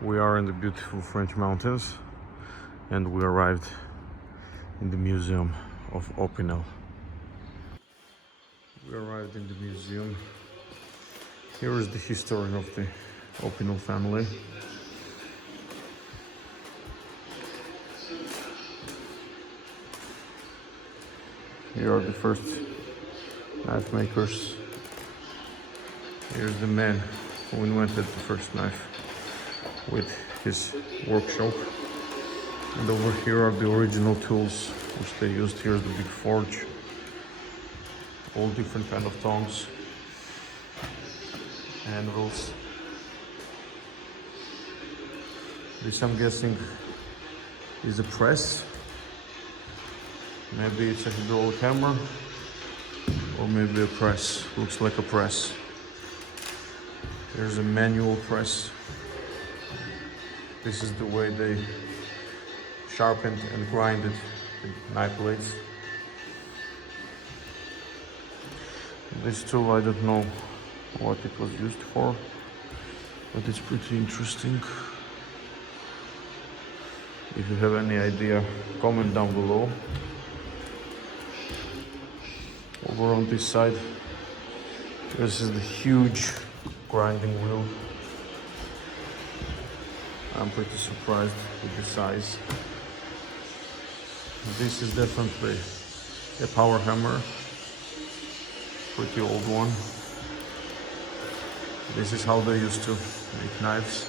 We are in the beautiful French mountains and we arrived in the museum of Opinel. We arrived in the museum. Here is the history of the Opinel family. Here are the first knife makers. Here's the man who invented the first knife with his workshop. And over here are the original tools which they used. Here's the big forge, all different kind of tongs, anvils. This, I'm guessing, is a press. Maybe it's a hydraulic hammer, or maybe a press. Looks like a press. There's a manual press. This is the way they sharpened and grinded the knife blades. This tool, I don't know what it was used for, but it's pretty interesting. If you have any idea, comment down below. Over on this side, this is the huge grinding wheel. I'm pretty surprised with the size. This is definitely a power hammer, pretty old one. This is how they used to make knives.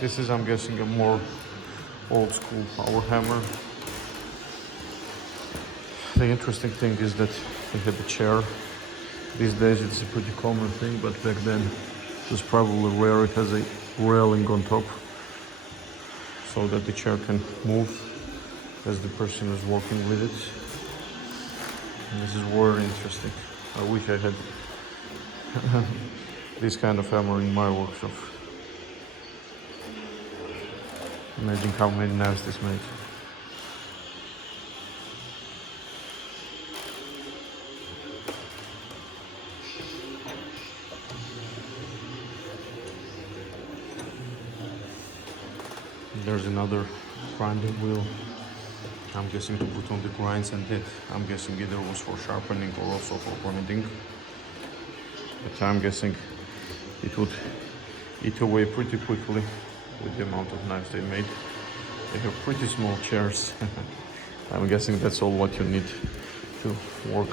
This is, I'm guessing, a more old school power hammer. The interesting thing is that they have a chair. These days it's a pretty common thing, but back then it was probably rare. It has a railing on top so that the chair can move as the person is working with it. And this is very interesting. I wish I had this kind of hammer in my workshop. Imagine how many knives this made. There's another grinding wheel. I'm guessing to put on the grinds, and that I'm guessing either was for sharpening or also for grinding. But I'm guessing it would eat away pretty quickly with the amount of knives they made. They have pretty small chairs. I'm guessing that's all what you need to work.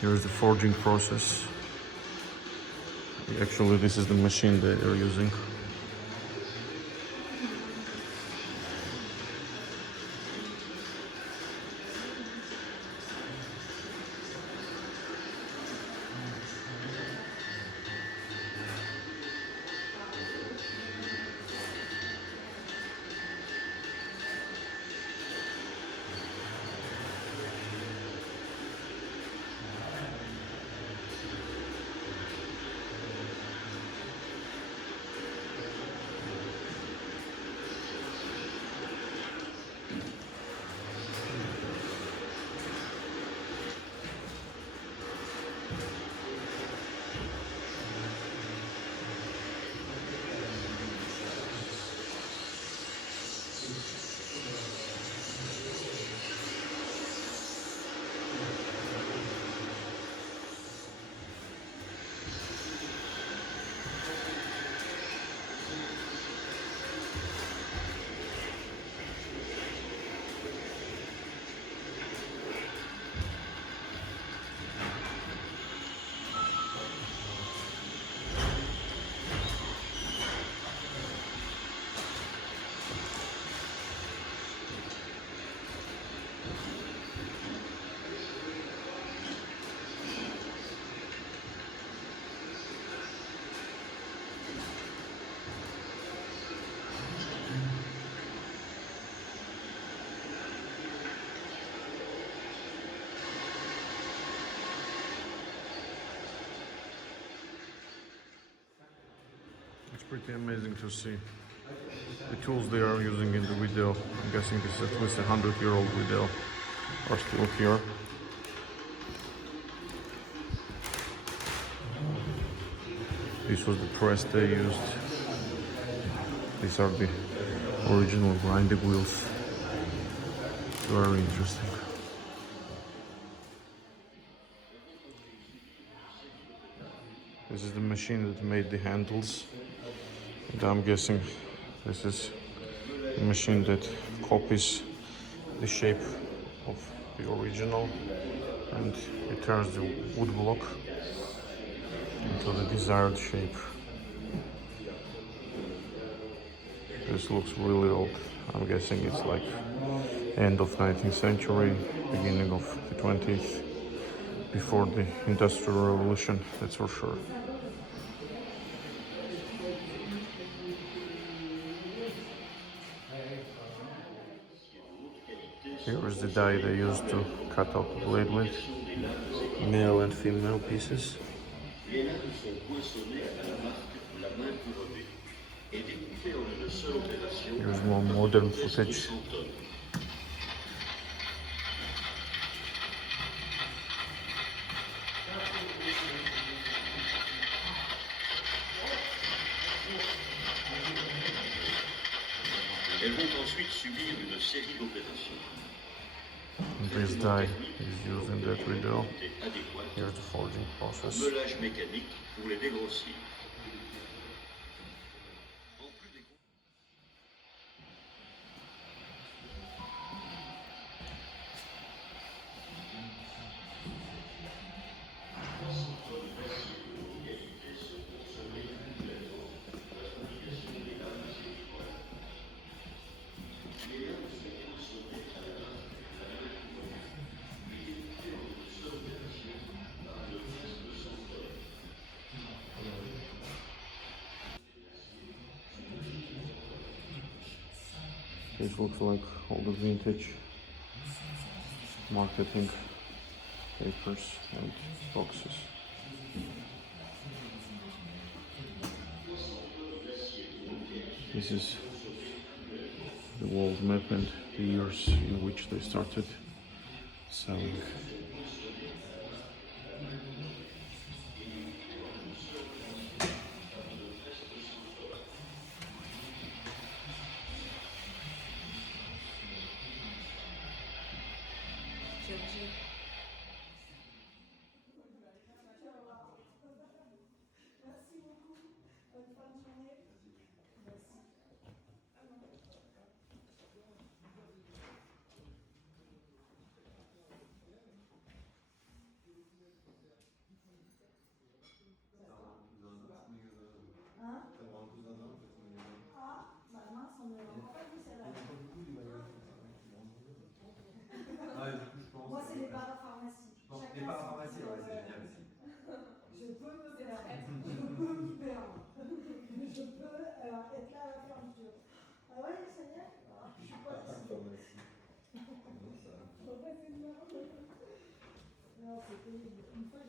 Here's the forging process. Actually, this is the machine they are using. Pretty amazing to see the tools they are using in the video. I'm guessing this is at least 100-year-old video are still here. This was the press they used. These are the original grinding wheels. Very interesting. This is the machine that made the handles. And I'm guessing this is the machine that copies the shape of the original and it turns the wood block into the desired shape. This looks really old. I'm guessing it's like end of 19th century, beginning of the 20th, before the Industrial Revolution, that's for sure. Here is the die they used to cut out the blade with, male and female pieces. Here's more modern footage. Elles vont ensuite subir une série d'opérations. This die is used in that video. Here's the forging process. Meulage mécanique pour les dégrossir. This looks like all the vintage marketing papers and boxes. This is the world map and the years in which they started selling. Moi, c'est les parapharmacies. Les parapharmacies, ouais, c'est génial aussi. Je peux me perdre. Je peux m'y perdre. Je peux être là à la fermeture. Ah ouais, ça y est. Je suis pas ici. Non, c'est terrible. Une fois,